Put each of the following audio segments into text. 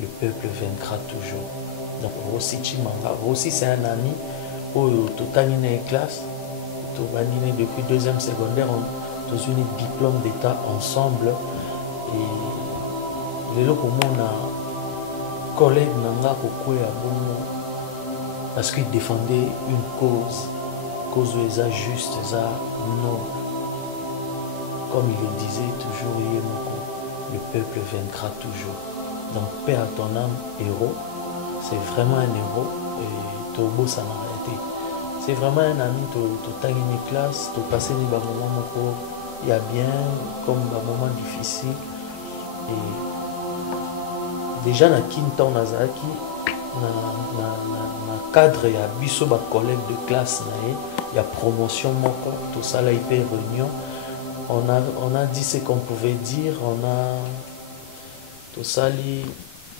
le peuple vaincra toujours. Donc Rossi Chimanga, Rossi c'est un ami où tout a une classe, tout a depuis deuxième secondaire, tous une diplôme d'état ensemble. Et les locaux on a collègue nanga kokuya bon parce qu'il défendait une cause juste, noble. Comme il le disait toujours, le peuple vaincra toujours. Donc, paix à ton âme, héros. C'est vraiment un héros. Et Tobo, ça m'a arrêté. C'est vraiment un ami, tu as une classe, tu as passé des moments où il y a bien, comme des moments difficiles. Et déjà, dans Kinta, Nazaki, dans le cadre, il y a biso ba collègue de classe, il y a promotion, tout ça, là, il paye réunion. On a dit ce qu'on pouvait dire, on a tout ça,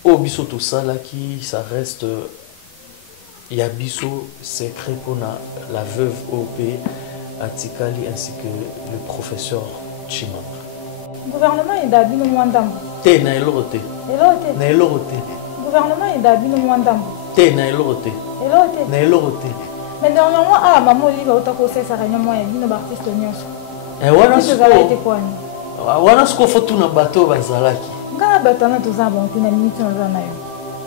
au biso tout ça là qui ça reste, il y a biso secret pour la veuve OP Atikali ainsi que le professeur Chimama. Le gouvernement est d'abino Mwandam. Te na elorote. Elote. Na elorote. Le gouvernement est d'abino Mwandam. Te na elorote. Elote. Na elorote. Mais dernièrement, maman dit que tu as ça réunion et bino artiste nyonso. Et wana siko fotu na bato bazalaki. Nga bato na tozamba kuna minute na zana yo.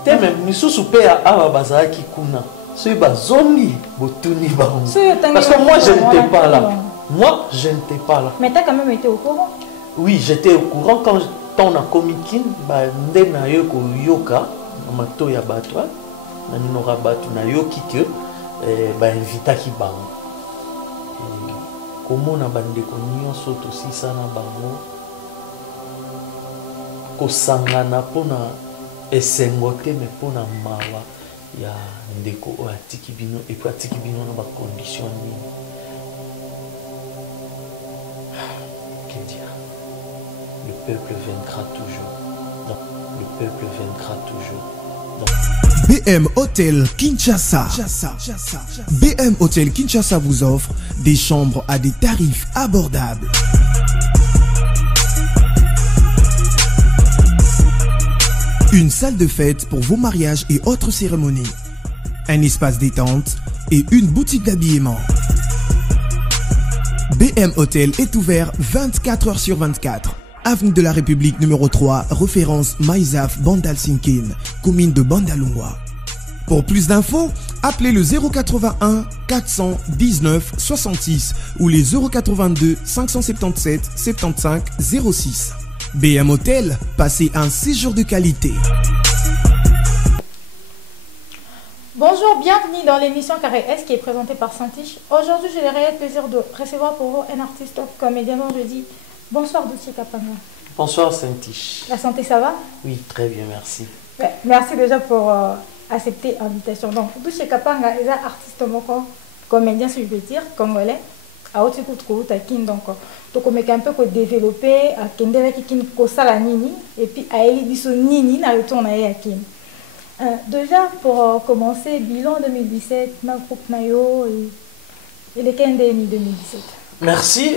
Te même misusu pe aba bazalaki kuna. Soy bazongi botuni bango. Parce que moi je n'étais pas là. Moi je n'étais pas là. Mais tu as quand même été au courant? Oui, j'étais au courant quand on a comiqué ba ndena yo ko yoka na mato ya bato na minora bato na yoki que ba invita ki bango. Comment na bandeko nyonso tosi sana bango kosangana pona esengo te me pona mawa ya ndeko o atiki bino et puis atiki bino na ba condition nini. Que dire? Le peuple vaincra toujours. Non, le peuple vaincra toujours. BM Hotel Kinshasa. BM Hotel Kinshasa vous offre des chambres à des tarifs abordables. Une salle de fête pour vos mariages et autres cérémonies. Un espace détente et une boutique d'habillement. BM Hotel est ouvert 24 heures sur 24. Avenue de la République numéro 3, référence Maïzaf Bandal-Sinkin, commune de Bandalungwa. Pour plus d'infos, appelez le 081 419 66 ou les 082 577 75 06. BM Hotel, passez un séjour de qualité. Bonjour, bienvenue dans l'émission Carré S qui est présentée par Saint-Tiche. Aujourd'hui, j'ai le réel plaisir de recevoir pour vous un artiste comédien dont je dis bonsoir Doucet Kapanga. Bonsoir Saint-Tiche. La santé, ça va? Oui, très bien, merci. Ouais, merci déjà pour accepter l'invitation. Donc, Doucet Kapanga est un artiste comédien, si je peux dire, congolais. À haute écoute, donc on met un peu pour développer, à Kendela qui kosala nini, et puis à Elibiso nini, na retourne à Yakin. Déjà, pour commencer, bilan 2017, ma groupe Nayo et les Kendeni 2017. Merci.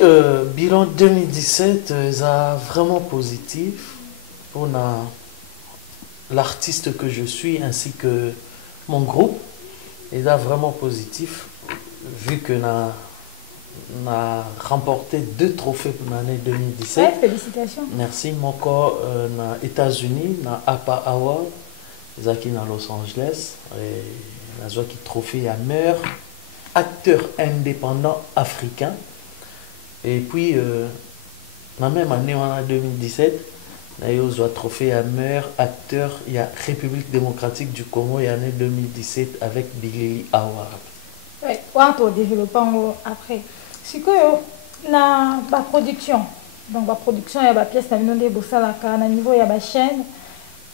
Bilan 2017 est vraiment positif pour l'artiste que je suis ainsi que mon groupe. Il est vraiment positif vu que on a remporté 2 trophées pour l'année 2017. Ouais, félicitations. Merci. Mon corps aux États-Unis, na APA Award, Zaki na Los Angeles, et la joie qui trophée à meilleur acteur indépendant africain. Et puis, la même année, en 2017, on a eu le trophée à meilleur acteur, il y a République démocratique du Congo, et année 2017 avec Billy Award. Oui, on va développer après. C'est que la production, donc la production, il y a des pièces qui sont au niveau, il y a des chaînes,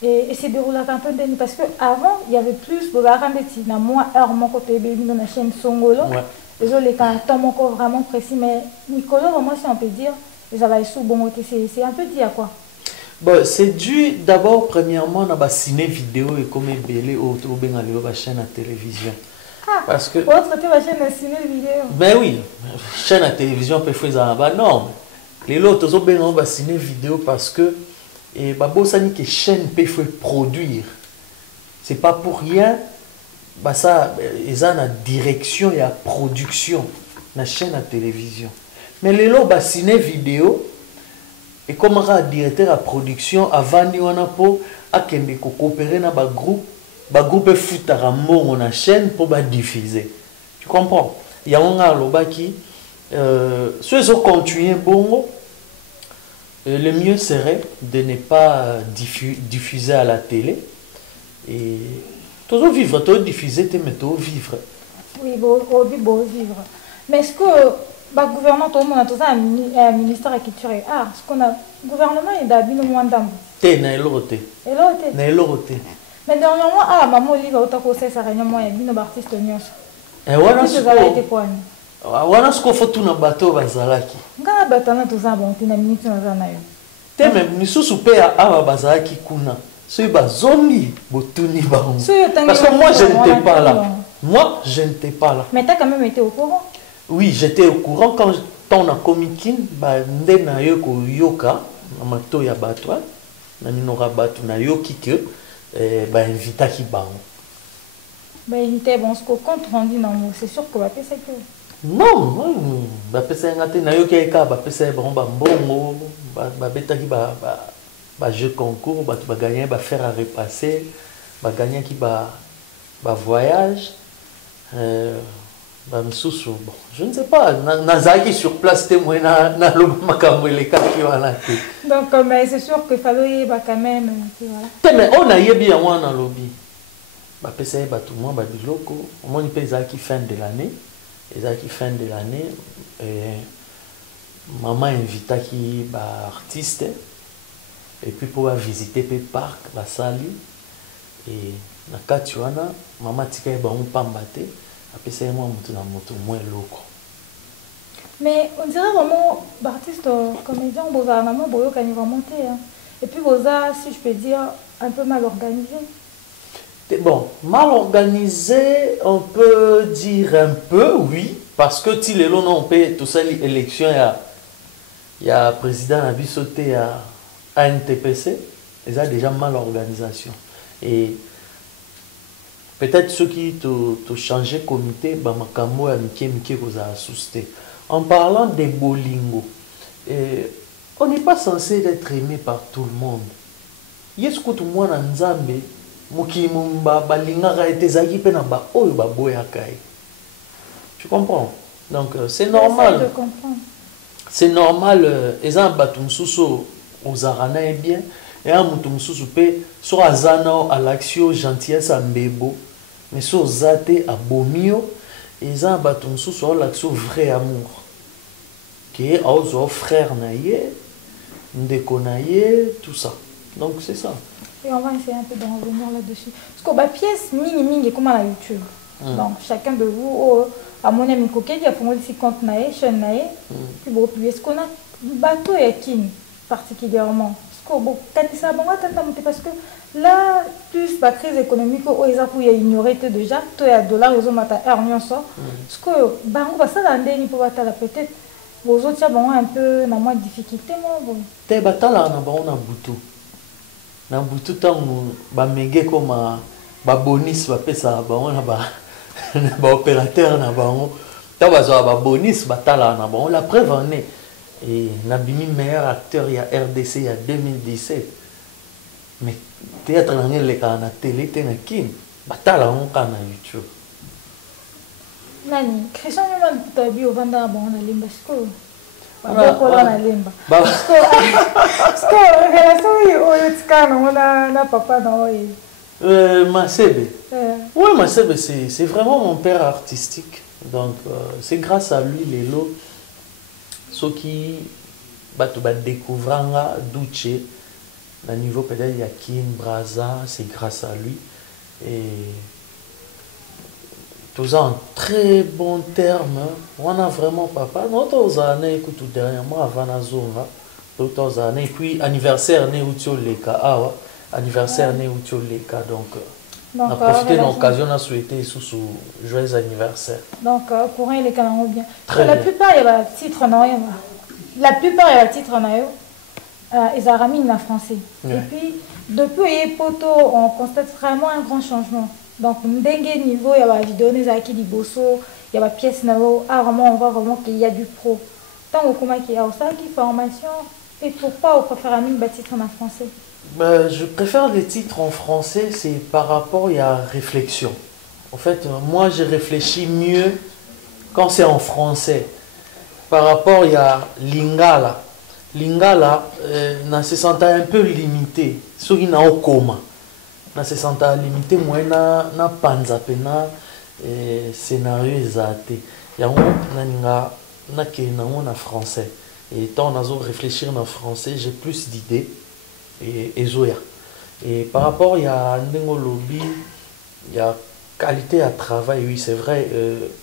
et c'est déroulé un peu parce qu'avant, il y avait plus de moins heure, mon côté, dans la chaîne Songolo. Ouais. Les temps vraiment précis, mais Nicolas, vraiment, si on peut dire, ça va être sous bon côté, c'est un peu dit à quoi? Bon, c'est dû d'abord, premièrement, à la ciné vidéo et comme belé autour de la chaîne à télévision. Ah, parce que. Autre la chaîne à ciné vidéo. Ben oui, chaîne à télévision peut faire ça. Ben non, les autres ont bien la ciné vidéo parce que et babosani que chaîne peut produire. C'est pas pour rien. Bah ça, ils ont la direction et la production la chaîne à télévision. Mais les lots bah ciné vidéo et comme un directeur à production avant ni on a pour à kende coopérer na ba groupe foutara mon na chaîne pour ba diffuser. Tu comprends? Il y a un loba qui ceux qui continuent bon. Le mieux serait de ne pas diffuser à la télé et toujours vivre, toujours diffuser, mais toujours vivre. Oui, bon vivre. Mais est-ce que le gouvernement, tout le monde a tout ça, un ministère de la culture et art, ce qu'on a, le gouvernement est d'habiller le moins d'âme. T'es na elorote. Elorote. Na elorote. Mais dernièrement, maman Olive a autant conseillé ça réunion moi et bien artistes nyos. Et voilà ce qu'on. Wana siko faut tout na bateau bazalaki. Ngana batana tout ça bon tina minute na za na yo. Te même misusu pe aba bazalaki kuna. Soy bazongi botuni bango. Parce que moi je n'étais pas là. Moi je n'étais pas là. Mais tu as quand même été au courant? Oui, j'étais au courant quand on a communiqué ba ndena yo ko yoka na mato ya bato na minora bato na yoki que ba invita ki bango. Ba invité bon ce compte rendu non c'est sûr que va passer que non, ba pesa ngate na yo ka ba pesa ba mbongo ba betaki ba jeu concours ba gagner ba faire à repasser ba gagner qui ba voyage ba msusu bon je ne sais pas nazaki sur place témoin na lo makambo le kaki wala te. Donc mais c'est sûr que fallait ba quand même te voilà. mais on a yebi ya wana lobby ba pesa ba tout le monde ba biloko au moins pesa qui fin de l'année. Et qui fin de l'année, maman invita qui artiste et puis pour visiter le parc, la salle et na katuana maman tika ba on pambate après ça moi mutu na moto moins loko. Mais on dirait vraiment artiste comédien boza maman boyo quand il va monter et puis boza si je peux dire un peu mal organisé. Bon, mal organisé, on peut dire un peu, oui, parce que si les lots on peut tout ça l'élection, il y a président Nabi sauté à NTPC, ils ont déjà mal organisation. Et peut-être ceux qui ont changé comité, bah makamo ya mike vous a assusté. En parlant des bolingo, on n'est pas censé être aimé par tout le monde. Yes que tout le monde en Zambie. Tu comprends? Donc c'est normal. C'est normal. Les gens battent sous aux arana et bien. Et un mouton sous pe sur azana à l'action gentillesse à mbebo. Mais sur zate à bomio. Les gens battent sous l'action vrai amour. Qui est aux frères naïe, ndeko naïe, tout ça. Donc c'est ça. Et on va essayer un peu de revenir là-dessus. Parce que la pièce mini comme à la YouTube. Donc chacun de vous, à mon ami Coquet, il y a pour moi 50 naïe, chaîne naïe. Puis bon, est-ce qu'on a bateau et kin particulièrement? Parce que bon, parce que là, plus la crise économique, ils ont ignoré déjà, tout est dollar, ils ont maté ernion ça. Parce que bango va ça l'année pour battre peut-être. Vos autres ont un peu moins de difficulté, moi bon. T'es batala na bon na butu. Na butu tangu ba mege koma ba bonus ba pesa ba on ba opérateur na bango ta ba bonus batala na bon la preuve en est et na bimi meilleur acteur il y a RDC il y a 2017 mais théâtre na ngel ka na télé te na kin batala on ka na YouTube nani Christian mama tabi au vanda bon na limba sko ba na limba sko relation na papa na Masebe. Oui, Masebe, c'est vraiment mon père artistique. Donc, c'est grâce à lui, les lots, ceux qui découvrent Douche, à niveau peut-être Yakin, Braza, c'est grâce à lui. Et tout ça en très bon terme. On a vraiment papa. Notre année, écoute, dernièrement, avant la zone, d'autres années, puis anniversaire, né ou leka awa. Anniversaire né ou leka donc on a profité de l'occasion à souhaiter sous joyeux anniversaire. Donc pour un les canons bien. La plupart il y a titre en la plupart il y a titre en ils ont ramené en français. Ouais. Et puis, depuis Poto, on constate vraiment un grand changement. Donc, dengue niveau, il y a des vidéos, il y a des bosso, il y a des pièces, vraiment, on voit vraiment qu'il y a du pro. Tant qu'il y a aussi une formation, et pourquoi on préfère un titre en français? Je préfère les titres en français, c'est par rapport à la réflexion. En fait, moi, je réfléchis mieux quand c'est en français. Par rapport à Lingala. Lingala, on se sent un peu limité. Ce qui n'a pas coma. On se sent limité, moi, na panza pena scénario exaté. Il y a un français. Et tant on a réfléchir en français, j'ai plus d'idées. Et par rapport à Ndengo Lobby, il y a qualité à travail, oui, c'est vrai.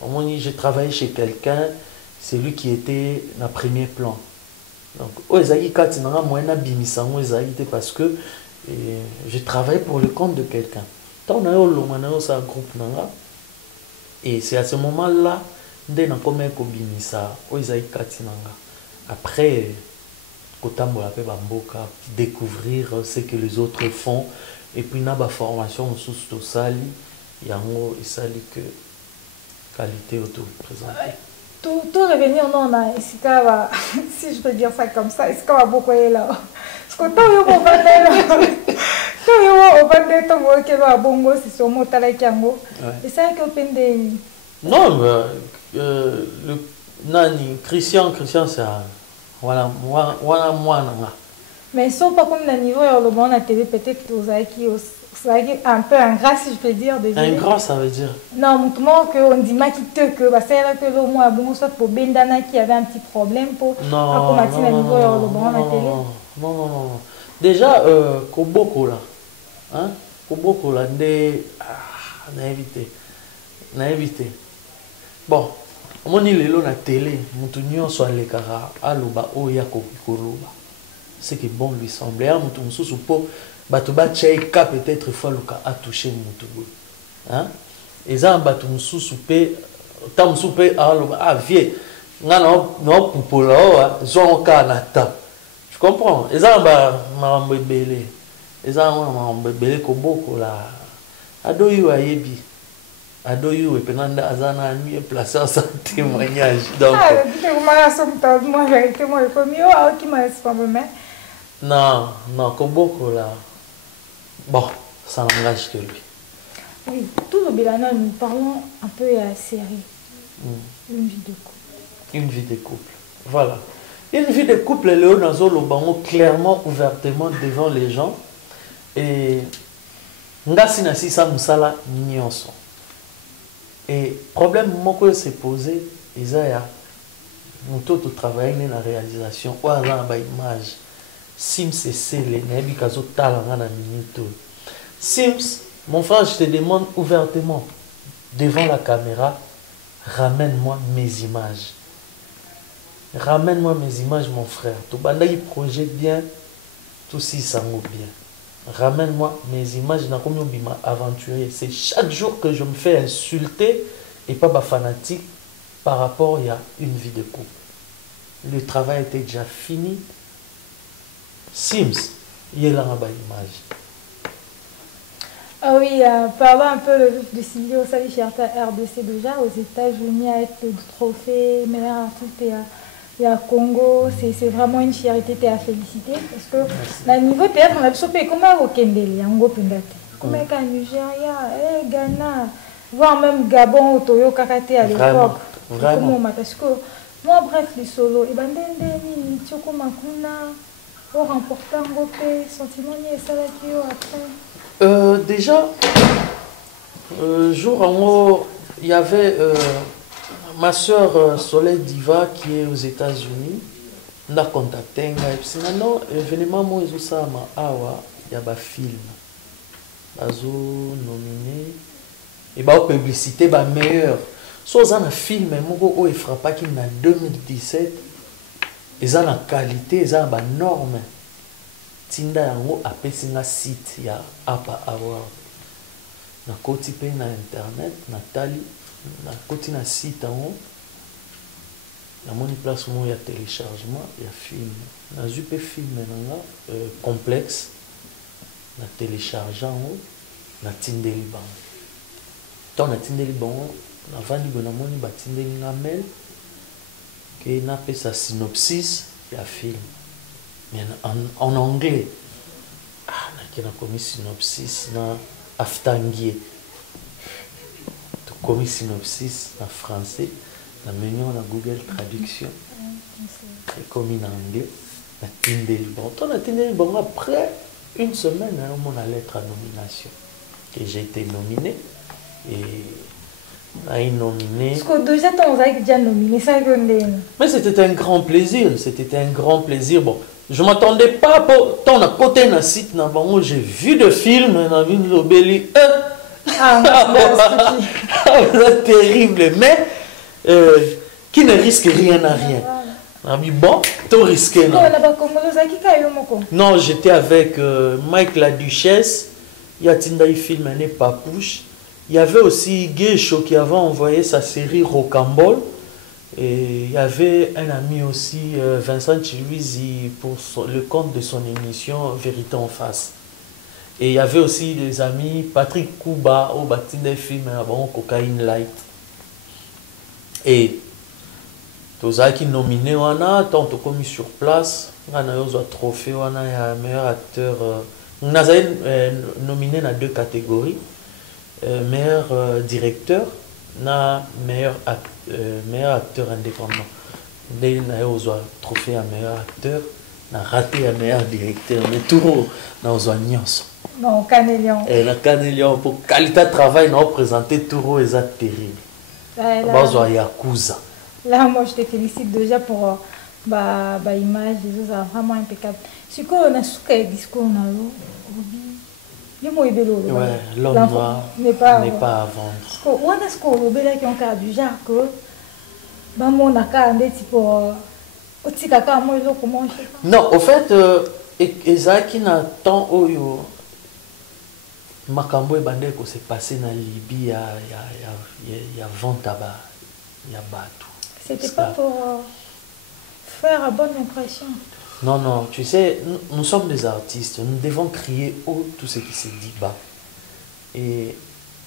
Au moins, j'ai travaillé chez quelqu'un, c'est lui qui était dans le premier plan. Donc, parce que je travaille pour le compte de quelqu'un. Tant on a eu un groupe, et c'est à ce moment-là, après, découvrir ce que les autres font, et puis na ba formation sous tout sali yango et sali que qualité auto présentée. Tout revenir non na isikava si je peux dire ça comme ça, isikava beaucoup là. Parce que tout yo mo bandela. Tout yo o bandela to mo ke lo bongo si so mo tala kyango. Et ça que pende. Non, le nani Christian c'est voilà moi mais ils sont pas comme le niveau et le monde à télé, peut-être que vous avez un peu ingrat, si je peux dire. Ingrat, ça veut dire? Non, moi, on dit que c'est là que le moins bon, soit pour Bendana qui avait un petit problème pour accommoder le niveau et le monde à télé. Non. Déjà, Koboko là. Hein? Koboko là, on a évité. Bon, on dit le na télé, on soit les cara, aloba, oya kokoloba. Ce qui est bon lui semble. Et peut-être fois a touché Moutoubou. Hein? Et ça, vieux. Tu comprends? Et ça, Adoyu et Penanda Azana mieux placé à son témoignage. Donc, non, Koboko là. Bon, ça n'engage que lui. Oui, tout le bilan, nous parlons un peu de la série. Une vie de couple. Une vie de couple. Voilà. Une vie de couple, Léo Nazolo Bango, clairement, ouvertement devant les gens. Et Ngassi Nassi Samusala Nyonso. Et problème, moi, s'est posé, Isaiah, nous tous travaillons dans la réalisation, ou à l'image. Sims et Célé, Nebikazo Talangana Minito. Sims, mon frère, je te demande ouvertement, devant la caméra, ramène-moi mes images. Ramène-moi mes images, mon frère. Tout banda il projette bien, tout si ça m'a bien. Ramène-moi mes images dans comme bima aventurier. C'est chaque jour que je me fais insulter et pas fanatique par rapport à une vie de couple. Le travail était déjà fini. Sims, il est là en bas image. Ah oui, parlons un peu de Sylvie au Sali Cherta RDC déjà aux États-Unis avec le trophée meilleur artiste et à Congo. C'est vraiment une fierté à féliciter parce que le niveau théâtre, on a chopé comme au Kendele, en Gopendate. Comme à Nigeria, Ghana, voire même Gabon, au Toyo Kakate à l'époque. Vraiment. Parce que moi, bref, les solos, et Bandendeni, Tchoko Makuna. Pour remporter un groupe, sentiment et ça après. Déjà, jour en haut, il y avait ma soeur Soleil Diva qui est aux États-Unis. On a contacté un gars. Et puis, non, événement, moi, il y a un film. Bazo nominé. Et bah, publicité, bah, meilleur. Soit on a un film, moi, il frappe qui en 2017. Ils ont la qualité, ils ont la norme. Tinda yango apesi nga site ya Apa Award. Na koti pe na internet, na tali, na koti na site yango. namoni place mo ya téléchargement ya film nazwi mpe film nanga complexe na télécharge yango natindeli bango ntango natindeli bango navandi boye namoni batindeli nga mail ke napesa synopsis ya film mais en anglais nake nakomi synopsis na aftangie tokomi synopsis na français na menu na Google Traduction ekomi na anglais natindeli bango ntango natindeli bango après une semaine on a lettre à nomination et j'ai été nominé et a été nominé. Parce que déjà on a déjà nominé ça. Mais c'était un grand plaisir, c'était un grand plaisir. Bon, je m'attendais pas pour tant à côté d'un site na bango j'ai vu de films na vu de Lobeli. C'est terrible mais qui ne risque rien à rien. Bon, tout risqué. Non, j'étais avec Mike la Duchesse. Il y a Tindaï film un Papouche. Il y avait aussi Guécho qui avait envoyé sa série Rocambole. Et il y avait un ami aussi, Vincent Chiluizi, pour le compte de son émission Vérité en face. Et il y avait aussi des amis, Patrick Kouba, au Tindaï film avant Cocaine Light. Et tous qui nominé wana tant commis sur place on a eu un trophée on a un meilleur acteur on a nominé dans deux catégories meilleur directeur na meilleur acteur indépendant dès on a eu un trophée à meilleur acteur na raté à meilleur directeur mais tout dans un nuance non Canelion et la Canelion pour qualité de travail nous présenter tout est terrible bazo yakuza. Là, moi, je te félicite déjà pour l'image, c'est vraiment impeccable. C'est quoi, on a ce discours, on a l'homme noir n'est pas à vendre. On a ce qu'on a qui ont cas du genre que on a qu'à pour non, au fait, Ezaki n'a tant oyo makambo ebandé ko s'est passé dans Libye, il y a vente tabac, il y a bateau. C'était pas pour faire une bonne impression. Non, non, tu sais, nous sommes des artistes, nous devons crier haut tout ce qui se dit bas. Et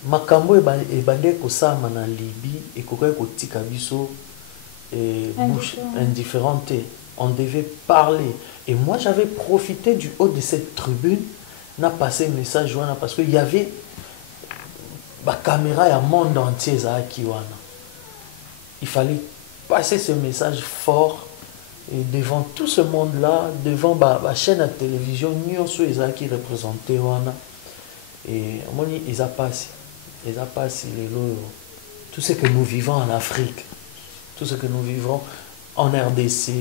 makambo ebandé ko ça en Libye et ko tika biso bouche indifférente. On devait parler. Et moi j'avais profité du haut de cette tribune, n'a passé message parce qu'il y avait la caméra et un monde entier il fallait passer ce message fort et devant tout ce monde là devant la chaîne à télévision qui représentait et ils ont passé tout ce que nous vivons en Afrique, tout ce que nous vivons en RDC,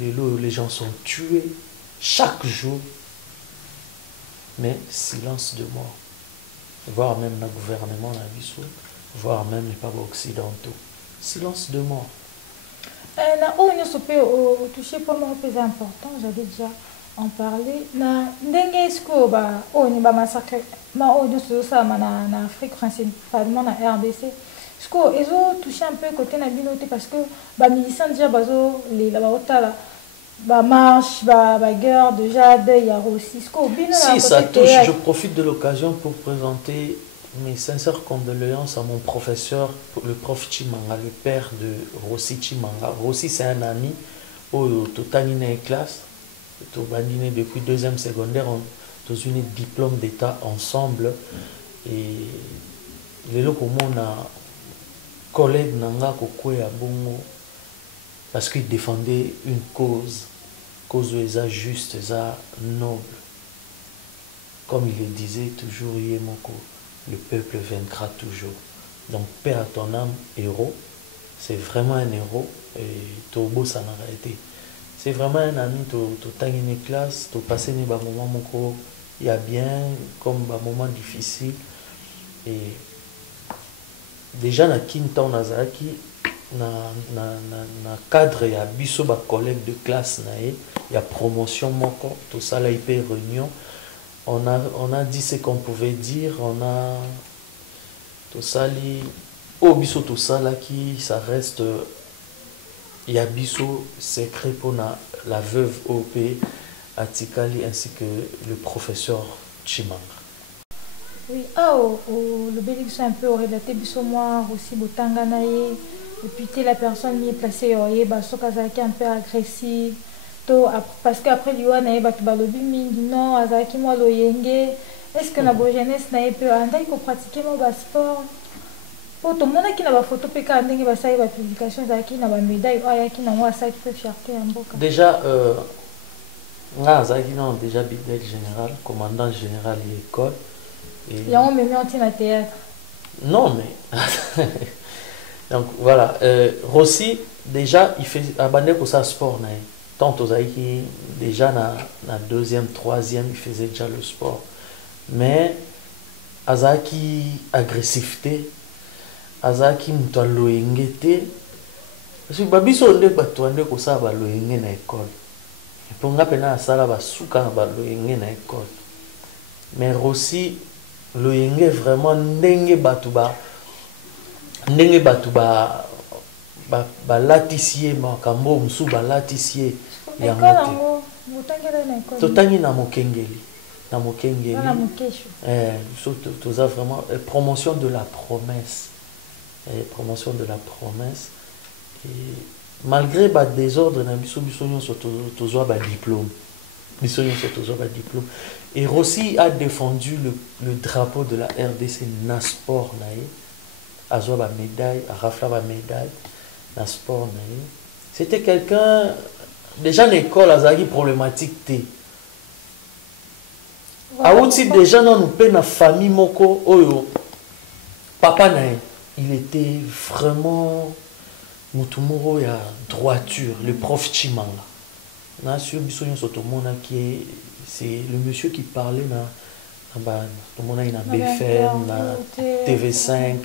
les gens sont tués chaque jour, mais silence de mort, voire même le gouvernement voire même les peuples occidentaux, silence de mort. On a touché pas mal plus important, j'avais déjà en parlé. Est-ce que on est massacré, en Afrique principalement en RDC. Est-ce qu'ils ont touché un peu côté la communauté parce que les militants déjà les marche, guerre déjà il y a aussi. Si ça touche, je profite de l'occasion pour présenter mes sincères condoléances à mon professeur, le prof Chimanga, le père de Rossi Chimanga. Rossi, c'est un ami au Totanine classe, depuis 2e secondaire, dans une diplôme d'état ensemble. Et les locaux, on a collègue Nanga Kokoya Bongo, parce qu'il défendait une cause juste, noble. Comme il le disait toujours, Yemoko. Le peuple vaincra toujours. Donc, paix à ton âme, héros. C'est vraiment un héros. Et Tobo, ça n'a pas été. C'est vraiment un ami, tu as une classe, tu as passé des moments, il y a bien, comme des moments difficiles. Et déjà, dans Kinton Nazaki, dans le cadre, il y a biso collègue de classe, il y a promotion, tout ça, là, il paye réunion. On a dit ce qu'on pouvait dire, on a tout ça, tout ça là qui ça reste il y a biso secret pour la veuve OP Atikali ainsi que le professeur Chimanga. Oui, le Bélix un peu relaté biso moi aussi botanganaye et puis la personne qui est placée baso kazaki un peu agressive to parce qu'après lui on a battu balobi mingi non azaki moi loyenge est-ce que na bo jeunesse na peu andai ko pratiquer mo ba sport pour tout le monde qui n'a pas photo pe ka ndenge ba sai ba publication azaki na ba médaille ayaki na moi ça fait fierté en boka déjà nga azaki non déjà bidel général commandant général de l'école. Il y a un même anti na théâtre. Non mais donc voilà Rossi déjà il fait abandonner pour sa sport né. Tant aux Aïki déjà na deuxième troisième il faisait déjà le sport mais azaki agressivité azaki muto loyengete parce que babiso nde bato ande ko sa ba loyenge na école et pour nga pena sala ba suka na ba loyenge na école mais Rossi loyenge vraiment ndenge batu ba latisier makambo musu ba latisier ya mote totangi na mokengeli toza vraiment promotion de la promesse et malgré ba désordre na biso nyonso tozwa ba diplôme et Rossi a défendu le drapeau de la RDC na sport nae azwa ba médaille a rafla ba médaille na sport nae c'était quelqu'un déjà l'école azaki problématique té aouti déjà non pe na famille moko oyo papa nae il était vraiment mutumuro ya droiture le prof Chimanga na sur biso nyonso tomona qui c'est le monsieur qui parlait na tomona ina BFM na TV5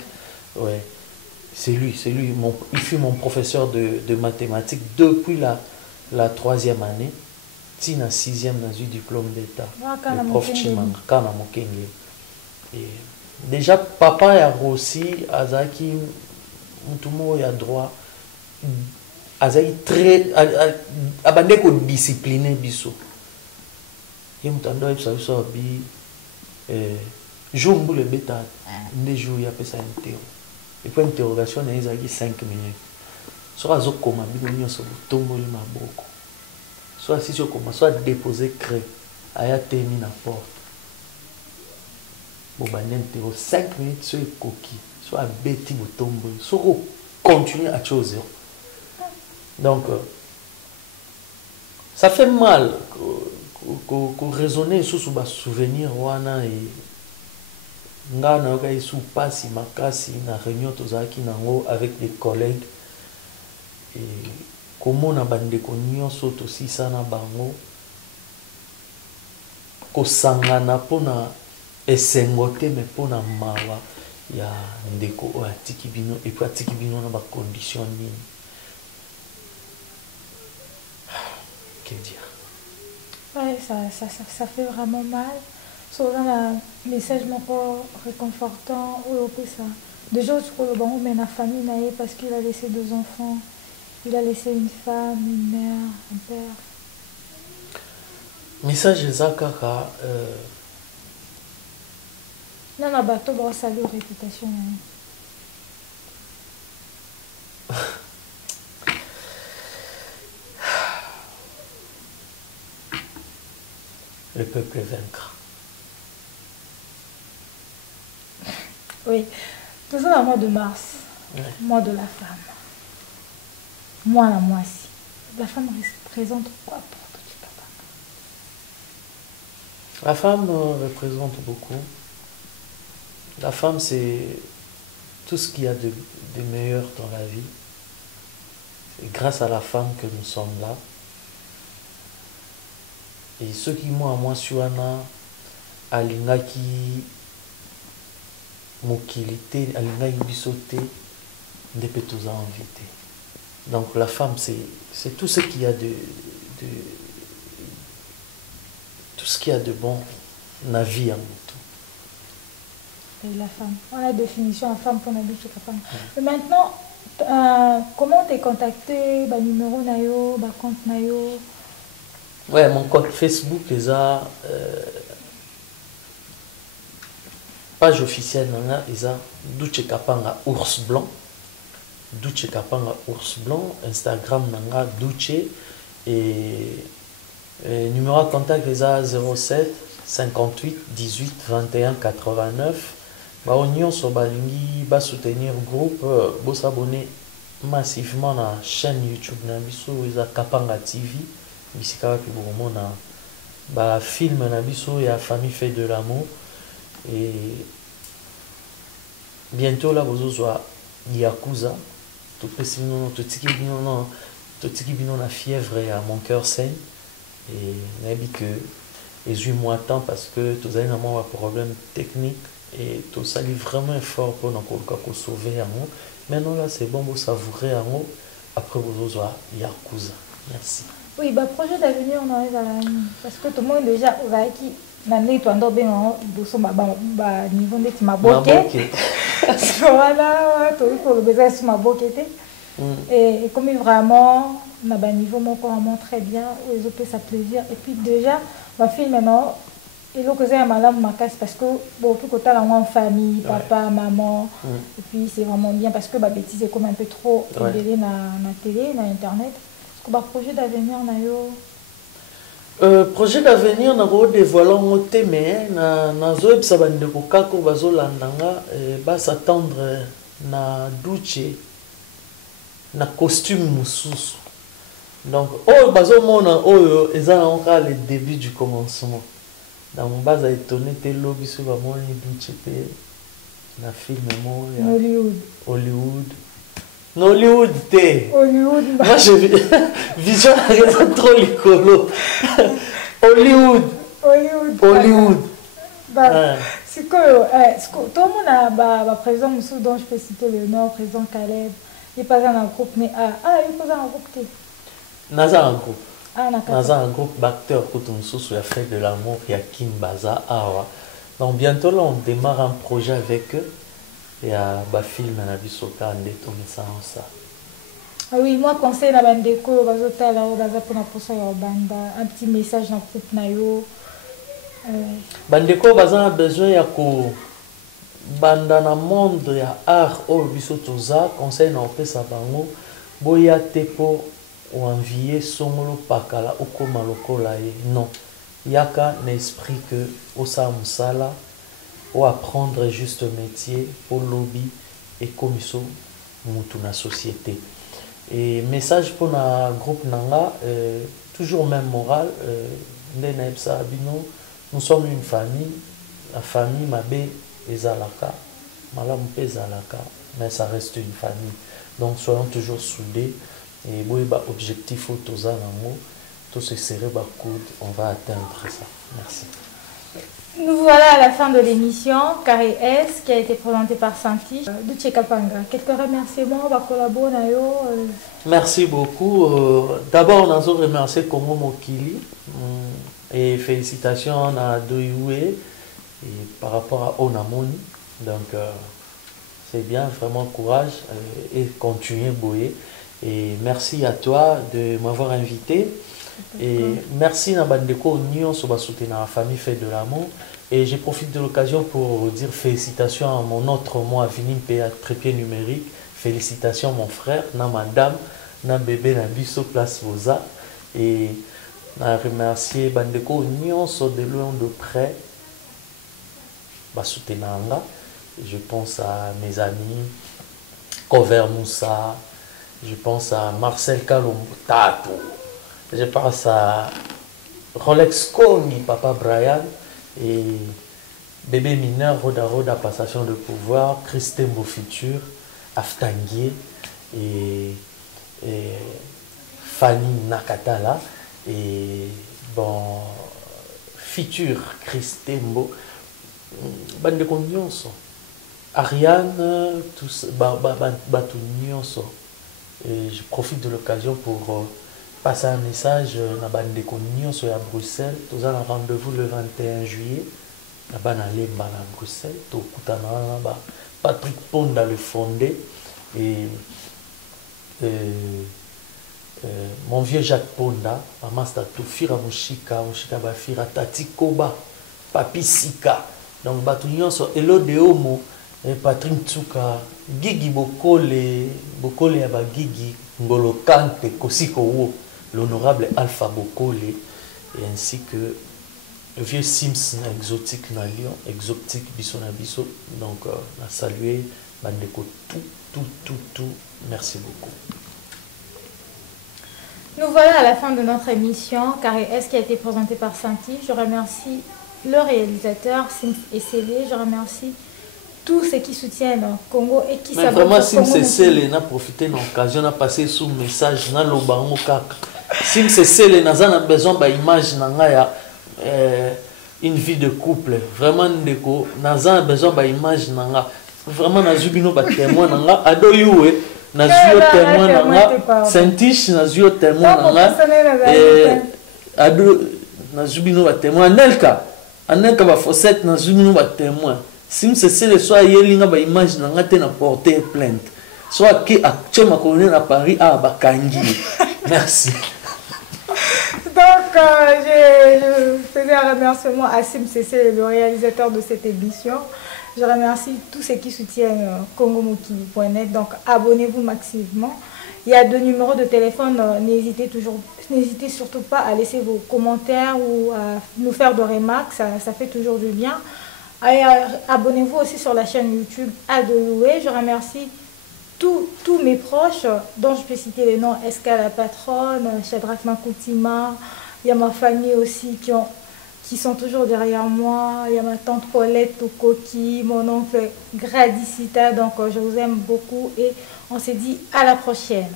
ouais c'est lui il fut mon professeur de mathématiques depuis la troisième année si na sixième na eu diplôme d'état le prof Chimanga kana mokenge et déjà papa ya Rossi azaki mutumo ya droit azaki très abande ko discipliner biso ye mutando ebisa biso bi jour mbule beta nde jour ya pesa interro et puis interrogation na ezaki 5 minutes so azokoma bino nyonso botomboli maboko so asisi okoma so déposer craie aya temi na porte bobande interro 5 minutes so ekoki so abeti botomboli so continuer à chose. Donc, ça fait mal que raisonner sur ce souvenir wana et nga na yoka sous pasi makasi na réunion tozaki nango avec des collègues et comment na bande ko nyonso to sisa na bango ko sangana pona esengote mais pona mawa ya ndeko o atiki bino et puis atiki bino na ba condition nini. Que dire? Ouais, ça fait vraiment mal. Souvent, un message réconfortant. Ça. Déjà, je crois que mais la famille naïe parce qu'il a laissé 2 enfants. Il a laissé une femme, une mère, un père. Message Zakaka. Non, non, bateau, bon, salut, réputation. Le peuple vaincra. Oui, nous sommes au mois de mars, ouais. Mois de la femme. Moi, aussi. La femme représente quoi pour petit papa? La femme représente beaucoup. La femme, c'est tout ce qu'il y a de meilleur dans la vie. C'est grâce à la femme que nous sommes là. Et ceux qui m'ont à moi sur Anna, Alingaki, Mokilité, Alingaki Bissoté, des petits invités. Donc la femme, c'est tout ce qu'il y a tout ce qu'il y a de bon dans la vie en tout. Et la femme, on a la définition de femme pour la femme. Et maintenant, Comment t'es contacté, bah numéro nayo, bah compte nayo? Ouais, mon compte Facebook est ça. Page officielle nanga eza Duche Kapanga Ours Blanc. Duche Kapanga Ours Blanc. Instagram nanga Duche. Et numéro de contact eza 07 58 18 21 89. Ba union so balingi ba soutenir groupe, bo s'abonner massivement à la chaîne YouTube na biso eza Kapanga TV. Bisika ki bo na ba film na biso ya famille fait de l'amour. Et bientôt là vous aurez Yakuza, tout précisément tout tiki bino na fièvre à mon cœur saigne et n'abi que et j'ai moi temps parce que tous avez un problème technique et tout ça est vraiment fort pour nous sauver en haut. Maintenant là c'est bon vous savourer en haut après vous aurez Yakuza. Merci. Oui, bah projet d'avenir on arrive à la parce que tout le monde déjà qui nani tuando bengo boso ba niveau de maboke voilà tout pour le besoin sur maboke et comme vraiment na ba niveau mon vraiment très bien les autres ça plaisir et puis déjà ma fille maintenant et là que j'ai un malade ma casse parce que bon tout côté là en famille papa maman et puis c'est vraiment bien parce que bah bêtise c'est comme un peu trop révélé na télé na internet parce que bah projet d'avenir na yo projet d'avenir na ko dévoiler mon thème na zo ça bande ko kako bazo landanga ba s'attendre na Duche na costume mususu donc oh bazo mona oyo eza encore le début du commencement dans mon base a étonné te lobby sur ba mona Duche pe na film mo Hollywood Nollywood te. Hollywood. Moi je vision trop l'écolo. Hollywood. Bah, c'est que tout le monde a bah président Moussou dont je peux citer le nom, président Caleb. Il passe dans un groupe mais il passe dans un groupe te. Naza un groupe. Naza un groupe d'acteurs pour Moussou sur la fête de l'amour qui a Kimbaza Awa. Donc bientôt là on démarre un projet avec eux. Et à ba film na biso ka ndeto ça. Ah oui, moi conseil na bandeko bazota là baza pour na posa ya banda un petit message dans groupe na yo. Bandeko baza besoin ya ko banda na monde ya art o biso toza conseil na opesa bango boya te po o envier songolo pakala okoma lokola ye non. Yaka na esprit que osa musala ou apprendre juste métier pour lobby et comme ça la société et message pour le groupe nanga toujours même moral nous sommes une famille la famille mabe ezalaka malamu pe ezalaka mais ça reste une famille donc soyons toujours soudés et boyeba objectif toza nango tout se serrer ba coude on va atteindre ça. Merci. Nous voilà à la fin de l'émission Carré S qui a été présentée par Santi Duche Kapanga. Quelques remerciements va collaborer. Merci beaucoup. D'abord, on a remercié Kongo Mokili et félicitations à Doyoué et par rapport à Onamoni. Donc, c'est bien, vraiment courage et continuez Boye. Et merci à toi de m'avoir invité. Et merci à Bandeko Union sur la famille fait de l'amour. Et je profite de l'occasion pour dire félicitations à mon autre moi, Vinim Péa, trépied numérique. Félicitations mon frère, na madame, na bébé, na biso place Vosa. Et na remercier Bandeko Union sur de loin de près. Soutenanga. Je pense à mes amis, Cover Moussa. Je pense à Marcel Kalombo Tato. Je pense à Rolex Koni, Papa Brian et Bébé Mineur, Roda Passation de Pouvoir, Christembo Futur, Aftanguier et Fanny Nakatala et bon Futur Christembo Bande Nyonso Ariane tous Batu Nyonso et je profite de l'occasion pour passer un message na bande konyo sur Bruxelles. Nous avons rendez-vous le 21 juillet. Na Lemba na Bruxelles. To kutana na Patrick Ponda le fondé Et mon vieux Jacques Ponda, maman Statufira Mushika, Mushika Bafira, Tati Koba, Papi Sika. Donc, Batunion sur Elo de Homo, Patrick Tsuka, Gigi Bokole, Bokole Aba Gigi, Ngolo Kante, Kosiko Wo, l'honorable Alpha Bokole, et ainsi que le vieux Sims exotique na Lyon, exotique Bisso na Bisso. Donc, on a salué Bandeko tout. Merci beaucoup. Nous voilà à la fin de notre émission, Carré S qui a été présenté par Santi. Je remercie le réalisateur Sims Essélé. Je remercie tous ceux qui soutiennent Congo et qui savent. Vraiment, Sims Essélé n'a profité de l'occasion, n'a passé sous message, n'a l'obango kaka. Sims Essélé n'a pas besoin d'image, n'a une vie de couple. Vraiment, n'a pas besoin d'image, n'a vraiment n'a zubino ba témoin, n'a adoyoué. Nazio témoin nanga Saint-Tiche nazio témoin nanga ado nazubino ba témoin Anelka ba fossette nazubino ba témoin sim c'est le soir yelinga ba image nanga te na porter plainte soit qui a chema colonel à Paris à Bakangi. Merci. Donc je faisais un remerciement à Sim CC, le réalisateur de cette émission. Je remercie tous ceux qui soutiennent congomokili.net. Donc, abonnez-vous massivement. Il y a 2 numéros de téléphone. N'hésitez surtout pas à laisser vos commentaires ou à nous faire de remarques. Ça fait toujours du bien. Abonnez-vous aussi sur la chaîne YouTube Adoloué. Je remercie tous mes proches, dont je peux citer les noms Eska la patronne, Shadrach Makoutima. Il y a ma famille aussi qui sont toujours derrière moi. Il y a ma tante Colette Tokoki, mon oncle Gradicita. Donc, je vous aime beaucoup et on se dit à la prochaine.